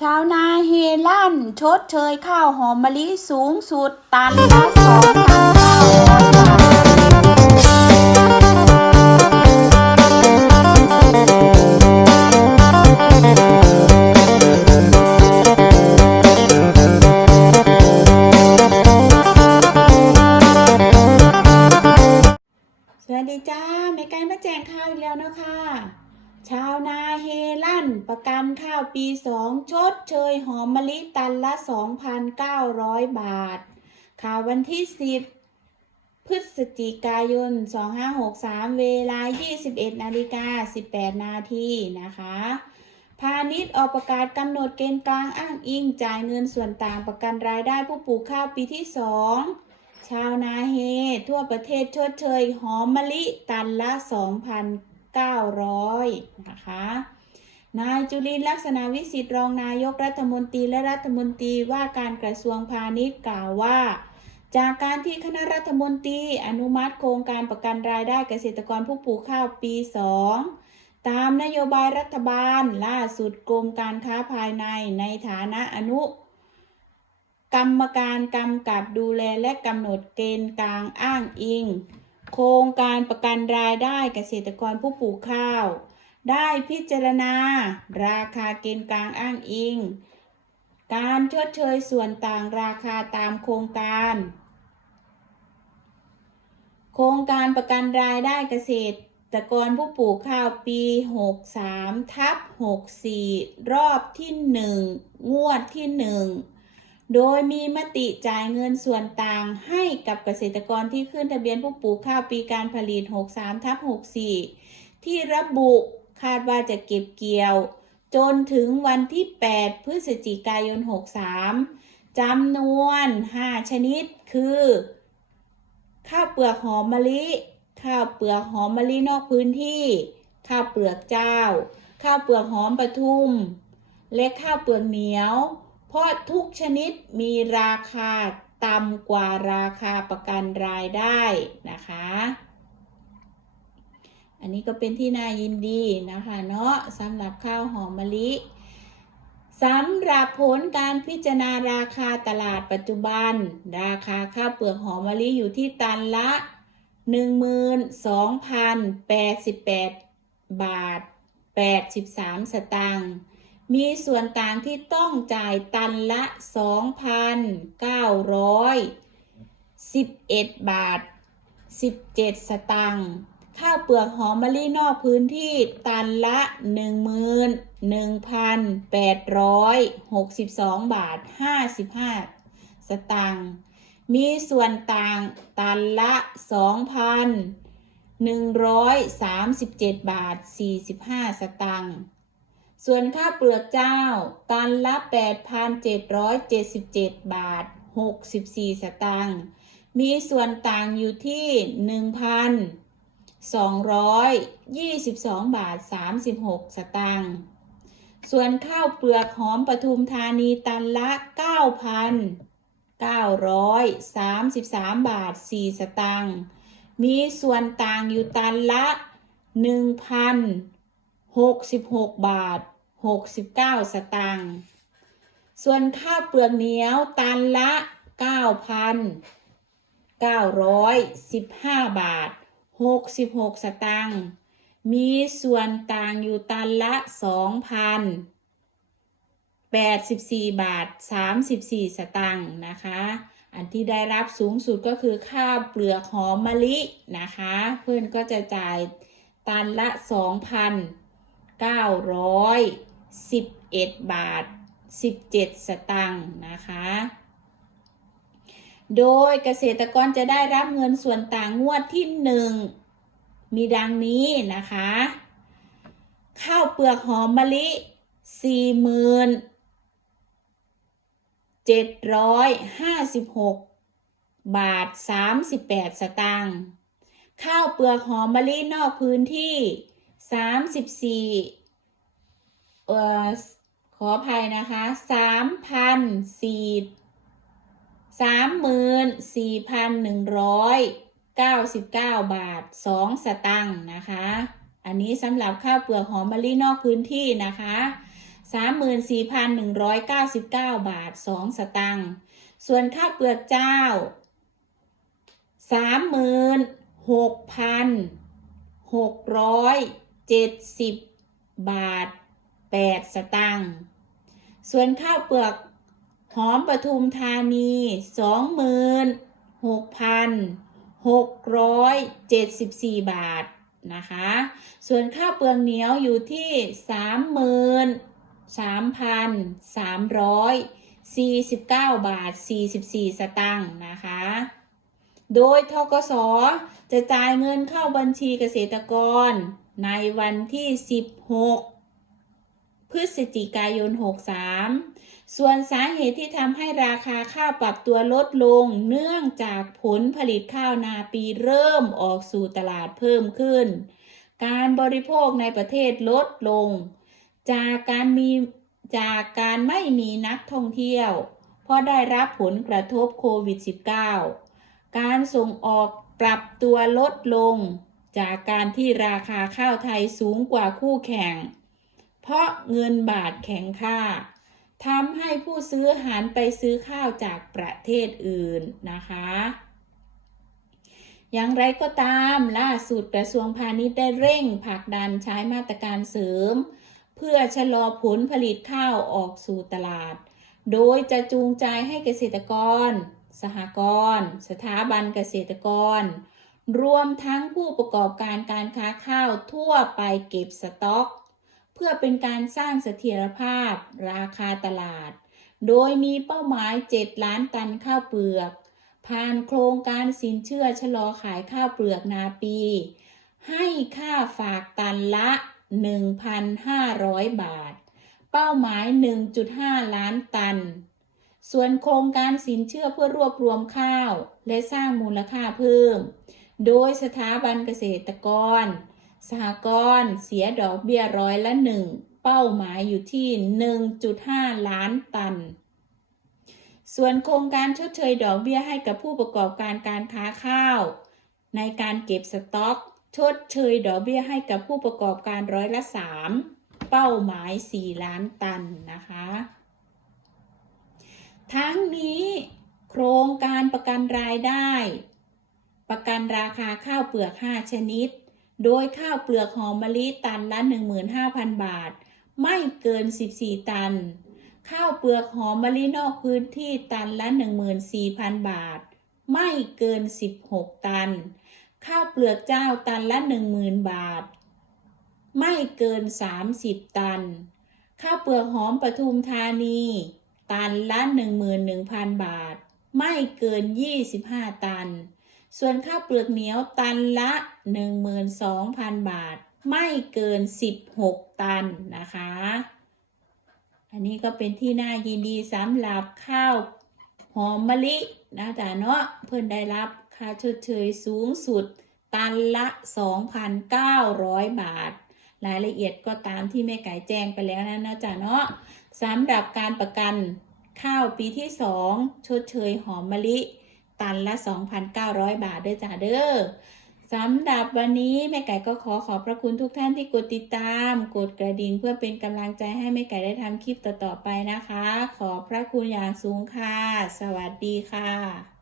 ชาวนาเฮลั่น ชดเชยข้าวหอมมะลิสูงสุดตันละ2,900บาทสวัสดีจ้าแม่ไก่มาแจงข่าวอีกแล้วนะคะ ชาวนาเฮลั่น ประกันข้าวปี2ชดเชยหอมมะลิตันละ 2,900 บาท ข่าววันที่ 10 พฤศจิกายน 2563 เวลา 21 นาฬิกา 18 นาทีนะคะ พาณิชย์ออกประกาศกำหนดเกณฑ์กลางอ้างอิงจ่ายเงินส่วนต่างประกันรายได้ผู้ปลูกข้าวปีที่ 2ชาวนาเฮ ทั่วประเทศชดเชยหอมมะลิตันละ 900 นะคะ นายจุลินลักษณะวิสิทธิ์รองนายกรัฐมนตรีและรัฐมนตรีว่าการกระทรวงพาณิชย์กล่าวว่า จากการที่คณะรัฐมนตรีอนุมัติโครงการประกันรายได้เกษตรกรผู้ปลูกข้าวปี 2ตามนโยบายรัฐบาลล่าสุดกรมการค้าภายในในฐานะอนุ กรรมการกำกับดูแลและกำหนดเกณฑ์กลางอ้างอิง โครงการประกันรายได้เกษตรกรผู้ปลูกข้าว ได้พิจารณา ราคาเกณฑ์กลางอ้างอิง การชดเชยส่วนต่างราคาตามโครงการ โครงการประกันรายได้เกษตรกรผู้ปลูกข้าวปี 63 ทับ 64 รอบที่ 1 งวดที่ 1 โดยมีมติจ่ายเงินส่วนต่างให้กับเกษตรกรที่ขึ้นทะเบียนผู้ปลูกข้าวปีการผลิต 63ทับ64 ที่ระบุคาดว่าจะเก็บเกี่ยว จนถึงวันที่ 8 พฤศจิกายน 63จำนวน 5 ชนิดคือ ข้าวเปลือกหอมมะลิ ข้าวเปลือกหอมมะลินอกพื้นที่ ข้าวเปลือกเจ้า ข้าวเปลือกหอมปทุม และข้าวเปลือกเหนียว ราะทุกชนิดมีราคาต่ำกว่าราคาประกันรายได้นะคะ อันนี้ก็เป็นที่น่ายินดีนะคะเนาะสำหรับข้าวหอมมะลิสำหรับผลการพิจารณาราคาตลาดปัจจุบัน ราคาข้าวเปลือกหอมมะลิอยู่ที่ตันละ 12,088 บาท 83 สตางค์ มีส่วนต่างที่ต้องจ่ายตันละ 2,911 บาท 17 สตางค์ข้าวเปลือกหอมมะลินอกพื้นที่ตันละ 11,862 บาท 55 สตางค์มีส่วนต่างตันละ 2,137 บาท 45 สตางค์ ส่วนข้าวเปลือกเจ้า ตันละ 8,777 บาท 64 สตางค์มีส่วนต่างอยู่ที่ 1,222 บาท 36 สตางค์ส่วนข้าวเปลือกหอมปทุมธานีตันละ 9,933 บาท 4 สตางค์มีส่วนต่างอยู่ตันละ 1,066 บาท 69 สตางค์ส่วนข้าวเปลือกเหนียวตันละ 9,915 บาท 66 สตางค์มีส่วนต่างอยู่ตันละ 2,084 บาท 34 สตางค์นะคะ อันที่ได้รับสูงสุดก็คือข้าวเปลือกหอมมะลินะคะ เพื่อนก็จะจ่ายตันละ 11 บาท 17 สตางค์นะคะ โดยเกษตรกรจะได้รับเงินส่วนต่างงวดที่ 1 มีดังนี้นะคะ ข้าวเปลือกหอมมะลิ 4,756 บาท 38 สตางค์ข้าวเปลือกหอมมะลินอกพื้นที่ 34 เออขออภัยนะคะสามพันสี่สามหมื่นสี่พันหนึ่งร้อยเก้าสิบเก้าบาทสองสตังค์นะคะ อันนี้สำหรับข้าวเปลือกหอมมะลินอกพื้นที่นะคะสามหมื่นสี่พันหนึ่งร้อยเก้าสิบเก้าบาทสองสตังค์ ส่วนข้าวเปลือกเจ้าสามหมื่นหกพันหกร้อยเจ็ดสิบบาท 8 สตังค์ ส่วนข้าวเปลือกหอมปทุมธานี 26,674 บาทนะคะ ส่วนข้าวเปลือกเหนียวอยู่ที่ 33,349 บาท 44 สตางค์นะคะ โดยทกสจะจ่ายเงินเข้าบัญชีเกษตรกรในวันที่ 16 พฤศจิกายน 63 ส่วนสาเหตุที่ทำให้ราคาข้าวปรับตัวลดลง เนื่องจากผลผลิตข้าวนาปีเริ่มออกสู่ตลาดเพิ่มขึ้น การบริโภคในประเทศลดลง จากการมีจากการไม่มีนักท่องเที่ยว เพราะได้รับผลกระทบโควิด -19 การส่งออกปรับตัวลดลง จากการที่ราคาข้าวไทยสูงกว่าคู่แข่ง เพราะเงินบาทแข็งค่าทำให้ผู้ซื้อหันไปซื้อข้าวจากประเทศอื่นนะคะ อย่างไรก็ตามล่าสุดกระทรวงพาณิชย์ได้เร่งผลักดันใช้มาตรการเสริม เพื่อชะลอผลผลิตข้าวออกสู่ตลาด โดยจะจูงใจให้เกษตรกร สหกรณ์สถาบันเกษตรกร รวมทั้งผู้ประกอบการการค้าข้าวทั่วไปเก็บสต็อก เพื่อเป็นการสร้างเสถียรภาพ ราคาตลาด โดยมีเป้าหมาย 7 ล้านตันข้าวเปลือก ผ่านโครงการสินเชื่อชะลอขายข้าวเปลือกนาปี ให้ค่าฝากตันละ 1,500 บาท เป้าหมาย 1.5 ล้านตัน ส่วนโครงการสินเชื่อเพื่อรวบรวมข้าว และสร้างมูลค่าเพิ่ม โดยสถาบันเกษตรกร สหกรณ์เสียดอกเบี้ยร้อยละหนึ่งเป้าหมายอยู่ที่ 1.5 ล้านตัน ส่วนโครงการชดเชยดอกเบี้ยให้กับผู้ประกอบการการค้าข้าว ในการเก็บสต็อกชดเชยดอกเบี้ยให้กับผู้ประกอบการร้อยละ 3 เป้าหมาย 4 ล้านตันนะคะ ทั้งนี้โครงการประกันรายได้ ประกันราคาข้าวเปลือก 5 ชนิด โดยข้าวเปลือกหอมมะลิตันละ 15,000 บาท ไม่เกิน 14 ตัน ข้าวเปลือกหอมมะลินอกพื้นที่ตันละ 14,000 บาท ไม่เกิน 16 ตัน ข้าวเปลือกเจ้าตันละ 10,000 บาท ไม่เกิน 30 ตัน ข้าวเปลือกหอมปทุมธานี ตันละ 11,000 บาท ไม่เกิน 25 ตัน ส่วนข้าวเปลือกเหนียวตันละ 12,000 บาท ไม่เกิน 16 ตันนะคะ อันนี้ก็เป็นที่น่ายินดีสำหรับข้าวหอมมะลินะจ๊ะเนาะเพิ่นได้รับค่าชดเชยสูงสุด ตันละ 2,900 บาท รายละเอียดก็ตามที่แม่ไก่แจ้งไปแล้วนะนะจ๊ะเนาะสำหรับการประกันข้าวปีที่ 2 ชดเชยหอมมะลิ ตันละ 2,900 บาทเด้อจ้าเด้อสำหรับวันนี้แม่ไก่ก็ขอขอบพระคุณทุกท่านที่กดติดตาม กดกระดิ่งเพื่อเป็นกำลังใจให้แม่ไก่ได้ทำคลิปต่อๆไปนะคะ ขอบพระคุณอย่างสูงค่ะ สวัสดีค่ะ